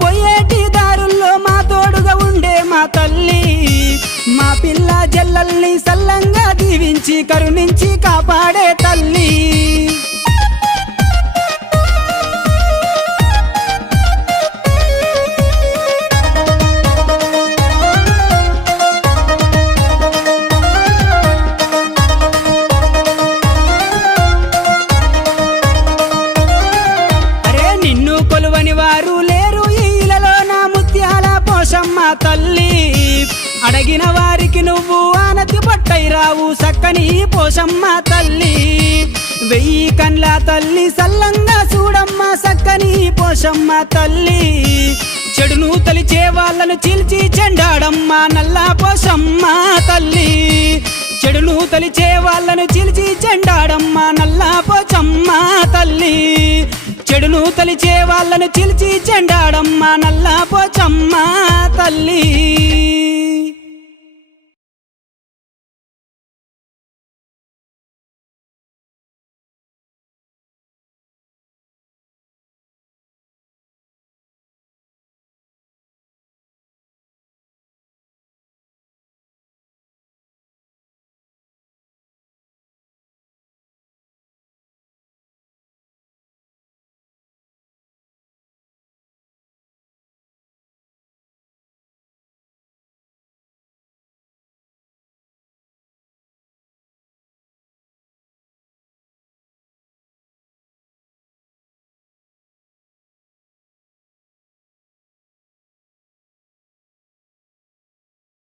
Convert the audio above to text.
పోయేటి దారుల్లో మా తోడుగా ఉండే మా తల్లి మా పిల్ల జల్లల్ని సల్లంగా దీవించి కరుణించి కాపాడే తల్లి కొలువని వారు లేరు ఈలలో నా ముత్యాల పోషమ్మ తల్లి అడిగిన వారికి నువ్వు ఆనతి పట్టై రావు సక్కని పోషమ్మ తల్లి వెయ్యి కండ్ల తల్లి సల్లంగా చూడమ్మ సక్కని పోషమ్మ తల్లి చెడును తలిచే వాళ్ళను చీల్చి చెండాడమ్మ నల్ల పోషమ్మ తల్లి చెడును తలిచే వాళ్ళను చీల్చి చెండాడమ్మ నల్ల పోచమ్మ తల్లి చెడును తలిచే వాళ్ళను చీల్చి చెండాడమ్మ నల్ల పోచమ్మ తల్లి